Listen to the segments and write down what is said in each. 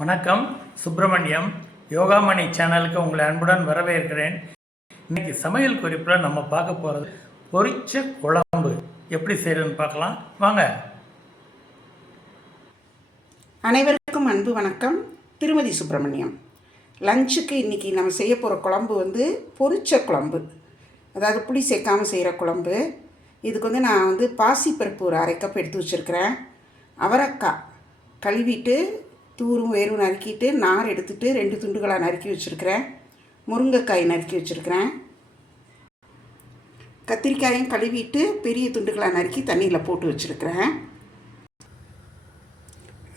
வணக்கம். சுப்பிரமணியம் யோகாமணி சேனலுக்கு உங்களை அன்புடன் வரவேற்கிறேன். இன்னைக்கு சமையல் குறிப்பில் நம்ம பார்க்க போகிறது பொரிச்ச குழம்பு எப்படி செய்யறதுன்னு பார்க்கலாம் வாங்க. அனைவருக்கும் அன்பு வணக்கம். திருமதி சுப்பிரமணியம். லஞ்சுக்கு இன்றைக்கி நம்ம செய்ய போகிற குழம்பு பொரிச்ச குழம்பு, அதாவது புளி சேர்க்காமல் செய்கிற குழம்பு. இதுக்கு நான் பாசிப்பருப்பு ஒரு 1/2 கப் எடுத்து வச்சுருக்கிறேன். அவரைக்காய் கழுவிட்டு தூரும் வேரும் நறுக்கிட்டு நார் எடுத்துகிட்டு 2 துண்டுகளாக நறுக்கி வச்சுருக்கிறேன். முருங்கைக்காய் நறுக்கி வச்சுருக்கிறேன். கத்திரிக்காயும் கழுவிட்டு பெரிய துண்டுகளாக நறுக்கி தண்ணியில் போட்டு வச்சுருக்கிறேன்.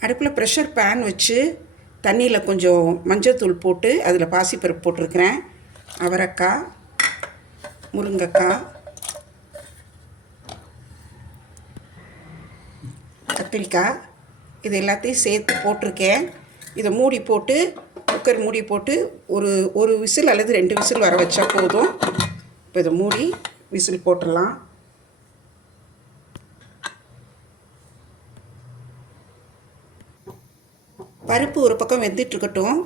அடுப்பில் ப்ரெஷர் பேன் வச்சு தண்ணியில் கொஞ்சம் மஞ்சள்தூள் போட்டு அதில் பாசிப்பருப்பு போட்டிருக்கிறேன். அவரைக்காய், முருங்கைக்காய், கத்திரிக்காய் இது எல்லாத்தையும் சேர்த்து போட்டிருக்கேன். இதை மூடி போட்டு குக்கர் மூடி போட்டு ஒரு விசில் அல்லது 2 விசில் வர வச்சா போதும். இப்போ இதை மூடி விசில் போட்டுடலாம். பருப்பு ஒரு பக்கம் வெந்துட்டுருக்கட்டும்.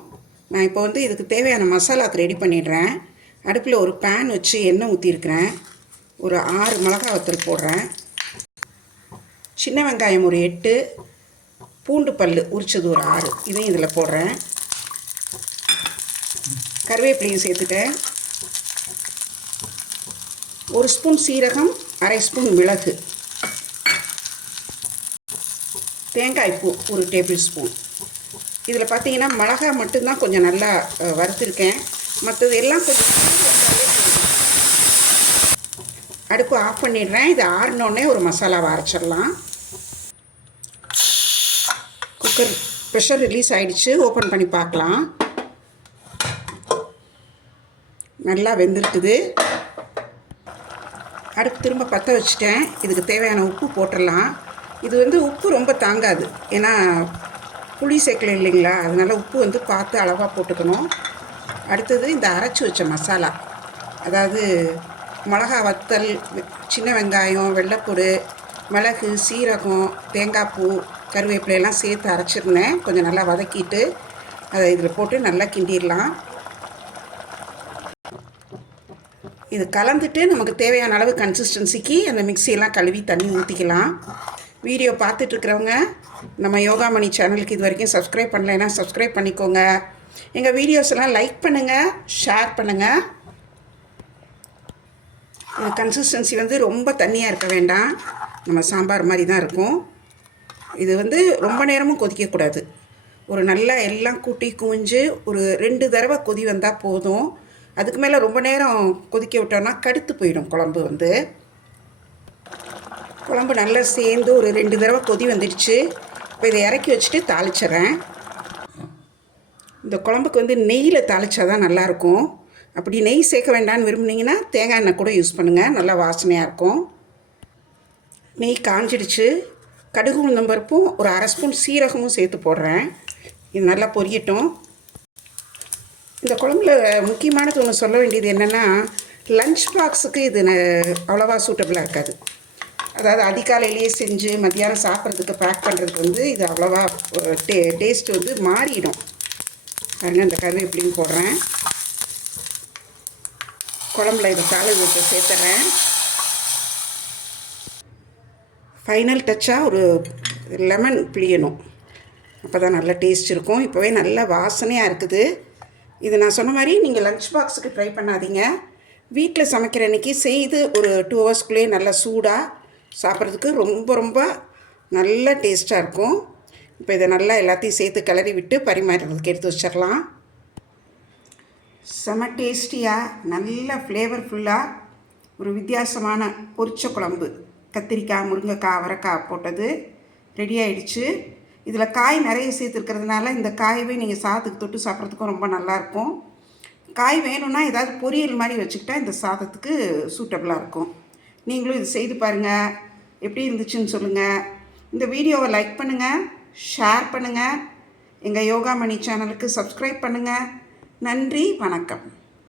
நான் இப்போ இதுக்கு தேவையான மசாலாவுக்கு ரெடி பண்ணிடுறேன். அடுப்பில் ஒரு பேன் வச்சு எண்ணெய் ஊற்றிருக்கிறேன். ஒரு 6 மிளகாய் வத்தல் போடுறேன். சின்ன வெங்காயம் ஒரு 8, பூண்டு பல் உரிச்சது ஒரு 6, இதையும் இதில் போடுறேன். கருவேப்பிலையும் சேர்த்துட்டேன். 1 ஸ்பூன் சீரகம், 1/2 ஸ்பூன் மிளகு, தேங்காய் பூ ஒரு டேபிள் ஸ்பூன். இதில் பார்த்தீங்கன்னா மிளகாய் மட்டும்தான் கொஞ்சம் நல்லா வறுத்துருக்கேன். மற்றது எல்லாம் கொஞ்சம் அடுப்பு ஆஃப் பண்ணிடுறேன். இது ஆறினோடனே ஒரு மசாலாவை அரைச்சிடலாம். குக்கர் ப்ரெஷர் ரிலீஸ் ஆகிடுச்சு. ஓப்பன் பண்ணி பார்க்கலாம். நல்லா வெந்திருக்குது. அடுப்பு திரும்ப பற்ற வச்சுட்டேன். இதுக்கு தேவையான உப்பு போட்டுடலாம். இது உப்பு ரொம்ப தாங்காது, ஏன்னா புளி சேர்க்கல இல்லைங்களா, அதனால் உப்பு பார்த்து அளவாக போட்டுக்கணும். அடுத்தது இந்த அரைச்சி வச்ச மசாலா, அதாவது மிளகா வத்தல், சின்ன வெங்காயம், வெள்ளைப்பூடு, மிளகு, சீரகம், தேங்காய் பூ, கருவேப்பிலையெல்லாம் சேர்த்து அரைச்சிருந்தேன். கொஞ்சம் நல்லா வதக்கிட்டு அதை இதில் போட்டு நல்லா கிண்டிடலாம். இது கலந்துட்டு நமக்கு தேவையான அளவு கன்சிஸ்டன்சிக்கு அந்த மிக்சியெல்லாம் கழுவி தண்ணி ஊற்றிக்கலாம். வீடியோ பார்த்துட்ருக்கிறவங்க நம்ம யோகாமணி சேனலுக்கு இது வரைக்கும் சப்ஸ்கிரைப் பண்ணலைன்னா சப்ஸ்கிரைப் பண்ணிக்கோங்க. எங்கள் வீடியோஸ் எல்லாம் லைக் பண்ணுங்கள், ஷேர் பண்ணுங்கள். கன்சிஸ்டன்சி ரொம்ப தண்ணியாக இருக்க வேண்டாம், நம்ம சாம்பார் மாதிரி தான் இருக்கும். இது ரொம்ப நேரமும் கொதிக்கக்கூடாது. ஒரு நல்லா எல்லாம் கூட்டி குவிஞ்சு ஒரு 2 தடவை கொதி வந்தால் போதும். அதுக்கு மேலே ரொம்ப நேரம் கொதிக்க விட்டோன்னா கடுத்து போயிடும் குழம்பு. குழம்பு நல்லா சேர்ந்து ஒரு 2 தடவை கொதி வந்துடுச்சு. இப்போ இதை இறக்கி வச்சுட்டு தாளிச்சிட்றேன். இந்த குழம்புக்கு நெய்யில் தாளித்தா தான் நல்லாயிருக்கும். அப்படி நெய் சேர்க்க வேண்டான்னு விரும்புனீங்கன்னா தேங்காய் எண்ணெய் கூட யூஸ் பண்ணுங்கள், நல்லா வாசனையாக இருக்கும். நெய் காஞ்சிடுச்சு. கடுகு உளுந்தம்பருப்பும் ஒரு 1/2 ஸ்பூன் சீரகமும் சேர்த்து போடுறேன். இது நல்லா பொரியட்டும். இந்த குழம்புல முக்கியமானது ஒன்று சொல்ல வேண்டியது என்னென்னா, லஞ்ச் பாக்ஸுக்கு இது அவ்வளோவா சூட்டபுளாக இருக்காது. அதாவது அதிகாலையிலேயே செஞ்சு மத்தியானம் சாப்பிட்றதுக்கு பேக் பண்ணுறதுக்கு இது அவ்வளோவா டேஸ்ட்டு மாறிடும். பாருங்கள், இந்த கருவேப்பிலையும் போடுறேன். குழம்புல இதை தாளித்து சேர்த்துறேன். ஃபைனல் டச்சாக ஒரு லெமன் பிழியணும், அப்போ தான் நல்ல டேஸ்ட் இருக்கும். இப்போவே நல்ல வாசனையாக இருக்குது. இது நான் சொன்ன மாதிரி நீங்கள் லஞ்ச் பாக்ஸுக்கு ட்ரை பண்ணாதீங்க. வீட்டில் சமைக்கிற அன்றைக்கி செய்து ஒரு 2 ஹவர்ஸ்க்குள்ளேயே நல்லா சூடாக சாப்பிட்றதுக்கு ரொம்ப ரொம்ப நல்ல டேஸ்ட்டாக இருக்கும். இப்போ இதை நல்லா எல்லாத்தையும் சேர்த்து கிளறி விட்டு பரிமாறுறதுக்கு எடுத்து வச்சிடலாம். செம டேஸ்டியாக நல்ல ஃப்ளேவர்ஃபுல்லாக ஒரு வித்தியாசமான பொரிச்ச குழம்பு, கத்திரிக்காய், முருங்கைக்காய், அவரைக்காய் போட்டது ரெடி ஆகிடுச்சு. இதில் காய் நிறைய சேர்த்துருக்கிறதுனால இந்த காயவே நீங்கள் சாதத்துக்கு தொட்டு சாப்பிட்றதுக்கும் ரொம்ப நல்லாயிருக்கும். காய் வேணும்னா ஏதாவது பொரியல் மாதிரி வச்சுக்கிட்டா இந்த சாதத்துக்கு சூட்டபுளாக இருக்கும். நீங்களும் இது செய்து பாருங்கள், எப்படி இருந்துச்சுன்னு சொல்லுங்கள். இந்த வீடியோவை லைக் பண்ணுங்கள், ஷேர் பண்ணுங்கள். எங்கள் யோகாமணி சேனலுக்கு சப்ஸ்கிரைப் பண்ணுங்கள். நன்றி, வணக்கம்.